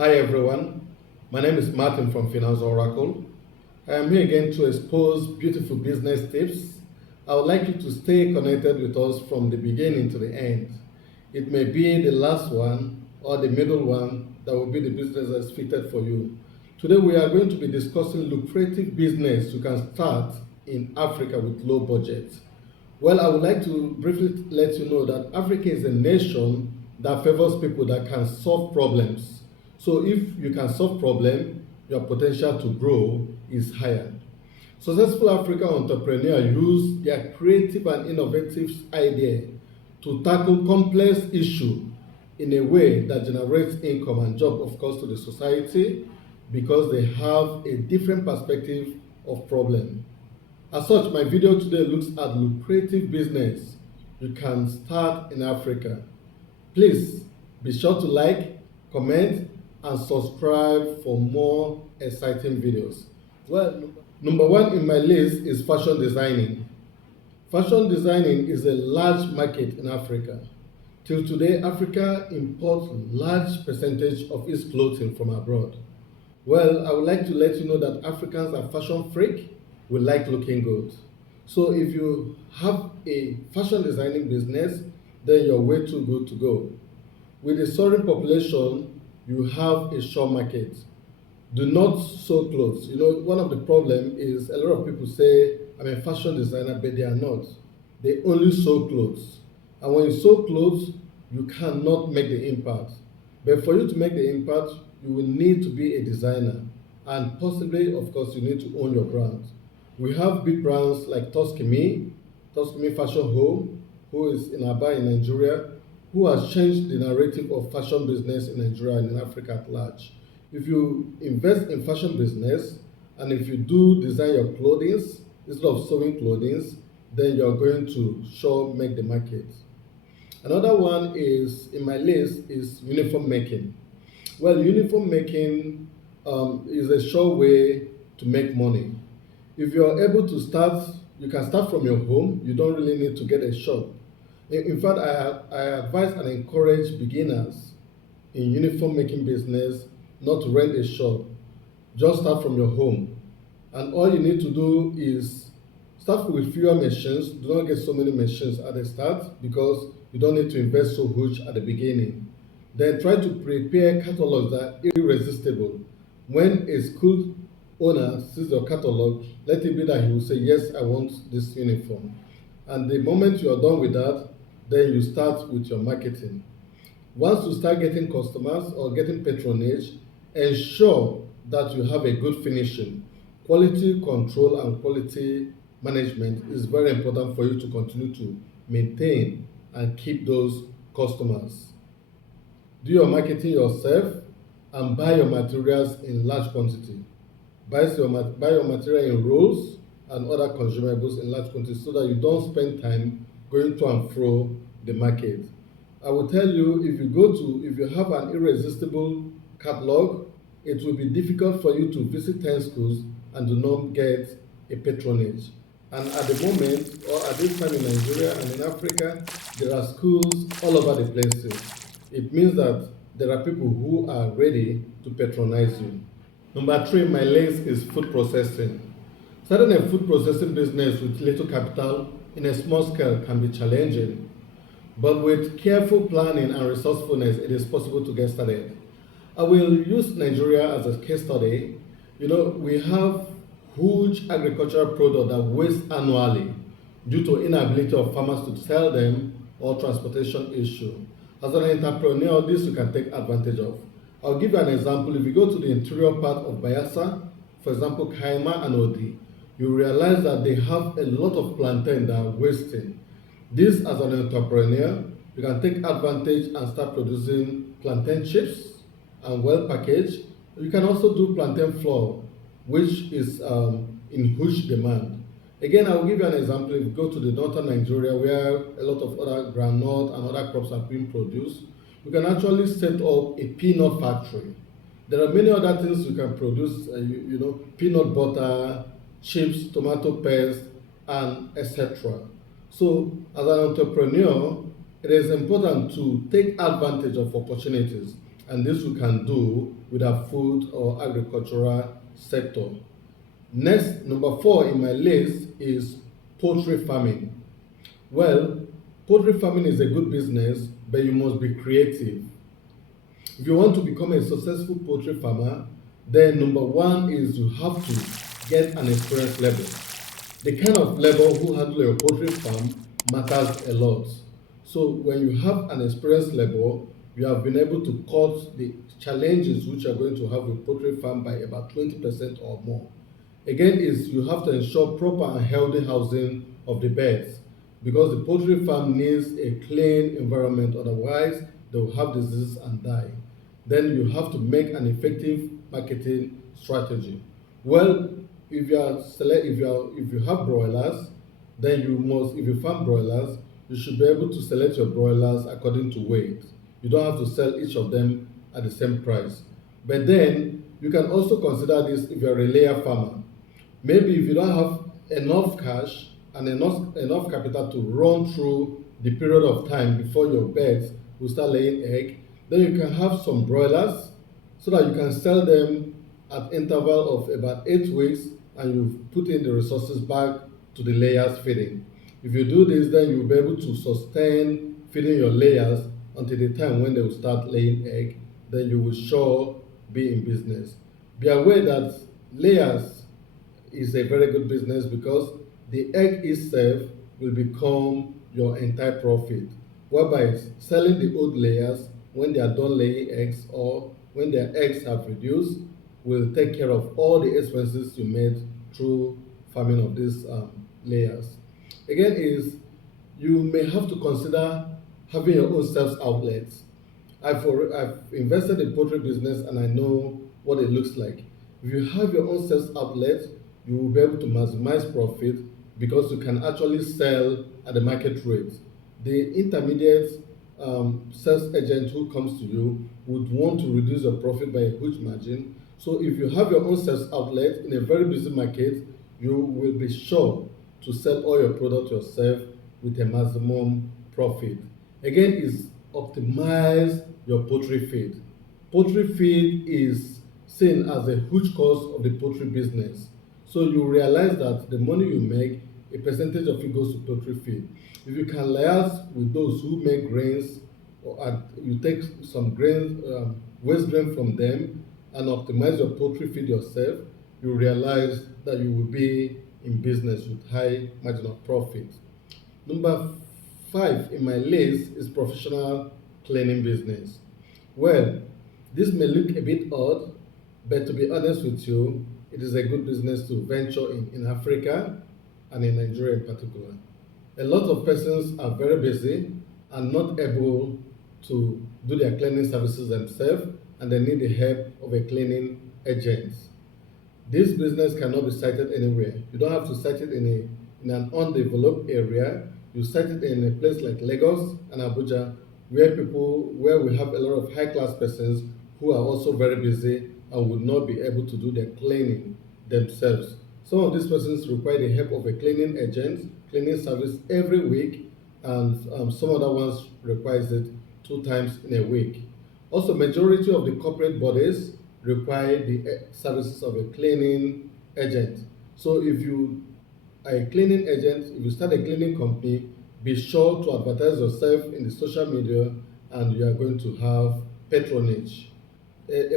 Hi everyone, my name is Martin from Finance Oracle. I am here again to expose beautiful business tips. I would like you to stay connected with us from the beginning to the end. It may be the last one or the middle one that will be the business that's fitted for you. Today we are going to be discussing lucrative business you can start in Africa with low budget. Well, I would like to briefly let you know that Africa is a nation that favors people that can solve problems. So if you can solve problem, your potential to grow is higher. Successful African entrepreneurs use their creative and innovative idea to tackle complex issues in a way that generates income and job, of course, to the society because they have a different perspective of problem. As such, my video today looks at lucrative business you can start in Africa. Please be sure to like, comment, and subscribe for more exciting videos. Well, number one in my list is fashion designing. Fashion designing is a large market in Africa. Till today, Africa imports large percentage of its clothing from abroad. Well, I would like to let you know that Africans are fashion freak. We like looking good. So if you have a fashion designing business, then you're way too good to go. With a soaring population, you have a sure market. Do not sew clothes. You know, one of the problem is a lot of people say, I'm a fashion designer, but they are not. They only sew clothes. And when you sew clothes, you cannot make the impact. But for you to make the impact, you will need to be a designer. And possibly, of course, you need to own your brand. We have big brands like Toskimi Fashion Home, who is in Aba in Nigeria, who has changed the narrative of fashion business in Nigeria and in Africa at large. If you invest in fashion business and if you do design your clothing instead of sewing clothing, then you're going to sure make the market. Another one is in my list is uniform making. Well, uniform making is a sure way to make money. If you're able to start, you can start from your home. You don't really need to get a shop. In fact, I advise and encourage beginners in uniform making business not to rent a shop. Just start from your home. And all you need to do is start with fewer machines. Do not get so many machines at the start because you don't need to invest so much at the beginning. Then try to prepare catalogs that are irresistible. When a school owner sees your catalog, let it be that he will say, yes, I want this uniform. And the moment you are done with that, then you start with your marketing. Once you start getting customers or getting patronage, ensure that you have a good finishing. Quality control and quality management is very important for you to continue to maintain and keep those customers. Do your marketing yourself and buy your materials in large quantity. Buy your material in rolls and other consumables in large quantity so that you don't spend time going to and fro the market. I will tell you, if you have an irresistible catalog, it will be difficult for you to visit 10 schools and do not get a patronage. And at the moment, or at this time in Nigeria and in Africa, there are schools all over the places. It means that there are people who are ready to patronize you. Number three in my list is food processing. Starting a food processing business with little capital in a small scale can be challenging, but with careful planning and resourcefulness, it is possible to get started. I will use Nigeria as a case study. You know, we have huge agricultural product that waste annually due to inability of farmers to sell them or transportation issue. As an entrepreneur, this you can take advantage of. I'll give you an example. If you go to the interior part of Bayelsa, for example, Kaima and Odi, you realize that they have a lot of plantain that are wasting. This, as an entrepreneur, you can take advantage and start producing plantain chips and well packaged. You can also do plantain flour, which is in huge demand. Again, I will give you an example. If you go to the northern Nigeria, where a lot of other groundnut and other crops are being produced, you can actually set up a peanut factory. There are many other things you can produce, peanut butter, chips, tomato paste, and etc. So, as an entrepreneur, it is important to take advantage of opportunities and this we can do with our food or agricultural sector. Next, number 4 in my list is poultry farming. Well, poultry farming is a good business, but you must be creative. If you want to become a successful poultry farmer, then number 1 is you have to get an experience level. The kind of level who handle your poultry farm matters a lot. So when you have an experience level, you have been able to cut the challenges which are going to have with poultry farm by about 20% or more. Again, is you have to ensure proper and healthy housing of the birds because the poultry farm needs a clean environment, otherwise they will have disease and die. Then you have to make an effective marketing strategy. Well, if you have broilers, then you must if you farm broilers, you should be able to select your broilers according to weight. You don't have to sell each of them at the same price. But then you can also consider this if you're a layer farmer. Maybe if you don't have enough cash and enough capital to run through the period of time before your birds will start laying egg, then you can have some broilers so that you can sell them at interval of about 8 weeks and you put in the resources back to the layers feeding. If you do this, then you'll be able to sustain feeding your layers until the time when they will start laying egg. Then you will sure be in business. Be aware that layers is a very good business because the egg itself will become your entire profit. Whereby selling the old layers when they are done laying eggs or when their eggs have reduced will take care of all the expenses you made through farming of these layers. Again, is you may have to consider having your own sales outlets. I've invested in poultry business and I know what it looks like. If you have your own sales outlet, you will be able to maximize profit because you can actually sell at the market rate. The intermediate sales agent who comes to you would want to reduce your profit by a huge margin. So if you have your own sales outlet in a very busy market, you will be sure to sell all your product yourself with a maximum profit. Again, is optimize your poultry feed. Poultry feed is seen as a huge cost of the poultry business. So you realize that the money you make, a percentage of it goes to poultry feed. If you can liaise with those who make grains, or you take some grain, waste grain from them, and optimize your poultry feed yourself, you realize that you will be in business with high margin of profit. Number 5 in my list is professional cleaning business. Well, this may look a bit odd, but to be honest with you, it is a good business to venture in Africa and in Nigeria in particular. A lot of persons are very busy and not able to do their cleaning services themselves and they need the help of a cleaning agent. This business cannot be sited anywhere. You don't have to site it in an undeveloped area. You site it in a place like Lagos and Abuja, where we have a lot of high class persons who are also very busy and would not be able to do their cleaning themselves. Some of these persons require the help of a cleaning agent, cleaning service every week, and some other ones requires it 2 times in a week. Also, majority of the corporate bodies require the services of a cleaning agent. So if you are a cleaning agent, if you start a cleaning company, be sure to advertise yourself in the social media and you are going to have patronage.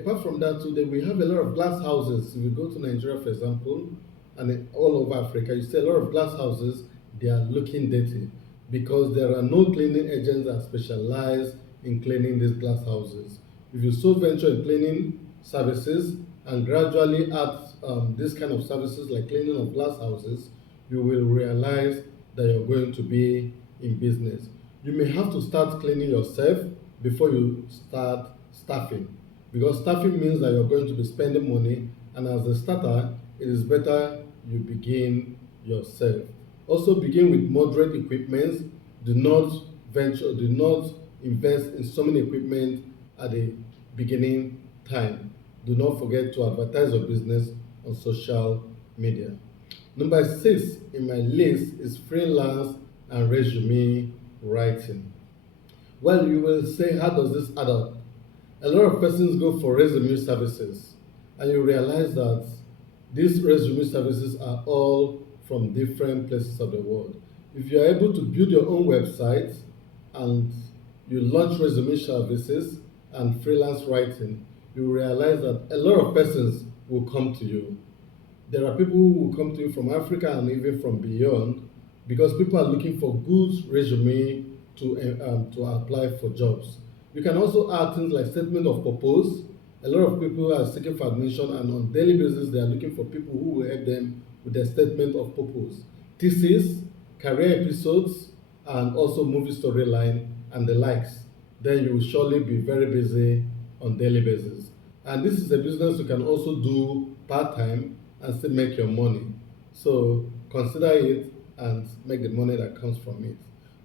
Apart from that, too, we have a lot of glass houses. If you go to Nigeria, for example, and all over Africa, you see a lot of glass houses, they are looking dirty because there are no cleaning agents that specialize in cleaning these glass houses. If you so venture in cleaning services and gradually add this kind of services like cleaning of glass houses, you will realize that you're going to be in business. You may have to start cleaning yourself before you start staffing because staffing means that you're going to be spending money, and as a starter, it is better you begin yourself. Also begin with moderate equipment. Do not invest in so many equipment at the beginning time. Do not forget to advertise your business on social media. Number 6 in my list is freelance and resume writing. Well, you will say, how does this add up? A lot of persons go for resume services, and you realize that these resume services are all from different places of the world. If you are able to build your own website and you launch resume services and freelance writing, you realize that a lot of persons will come to you. There are people who will come to you from Africa and even from beyond because people are looking for good resume to apply for jobs. You can also add things like statement of purpose. A lot of people are seeking for admission, and on daily basis they are looking for people who will help them with their statement of purpose. Thesis, career episodes, and also movie storyline and the likes. Then you will surely be very busy on daily basis. And this is a business you can also do part-time and still make your money. So consider it and make the money that comes from it.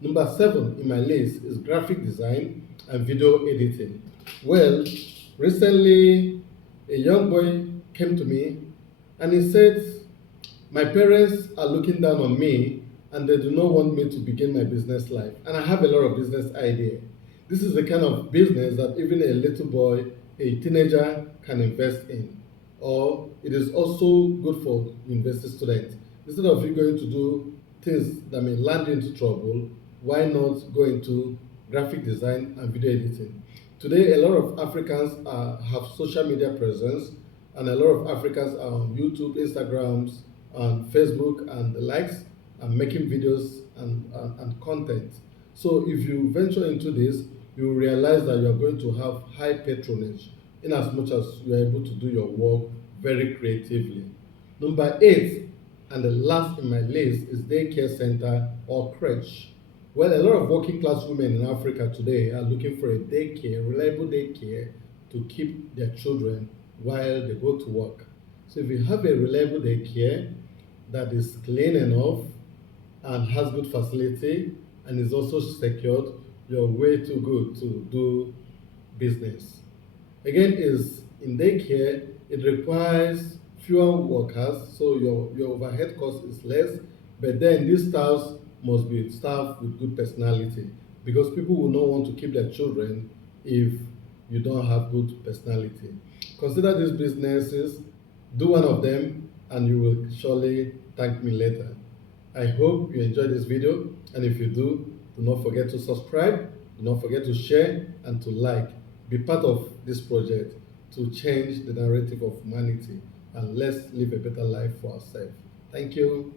Number 7 in my list is graphic design and video editing. Well, recently a young boy came to me and he said, my parents are looking down on me and they do not want me to begin my business life. And I have a lot of business idea. This is the kind of business that even a little boy, a teenager can invest in. Or it is also good for university students. Instead of you going to do things that may land you into trouble, why not go into graphic design and video editing? Today, a lot of Africans have social media presence, and a lot of Africans are on YouTube, Instagrams, and Facebook, and the likes, and making videos and content. So, if you venture into this, you will realize that you are going to have high patronage in as much as you are able to do your work very creatively. Number 8, and the last in my list, is daycare center or crèche. Well, a lot of working class women in Africa today are looking for a daycare, reliable daycare to keep their children while they go to work. So if you have a reliable daycare that is clean enough and has good facility and is also secured, you're way too good to do business. Again, is in daycare, it requires fewer workers, so your overhead cost is less, but then these staffs must be staff with good personality because people will not want to keep their children if you don't have good personality. Consider these businesses, do one of them, and you will surely thank me later. I hope you enjoyed this video, and if you do not forget to subscribe, do not forget to share and to like. Be part of this project to change the narrative of humanity, and let's live a better life for ourselves. Thank you.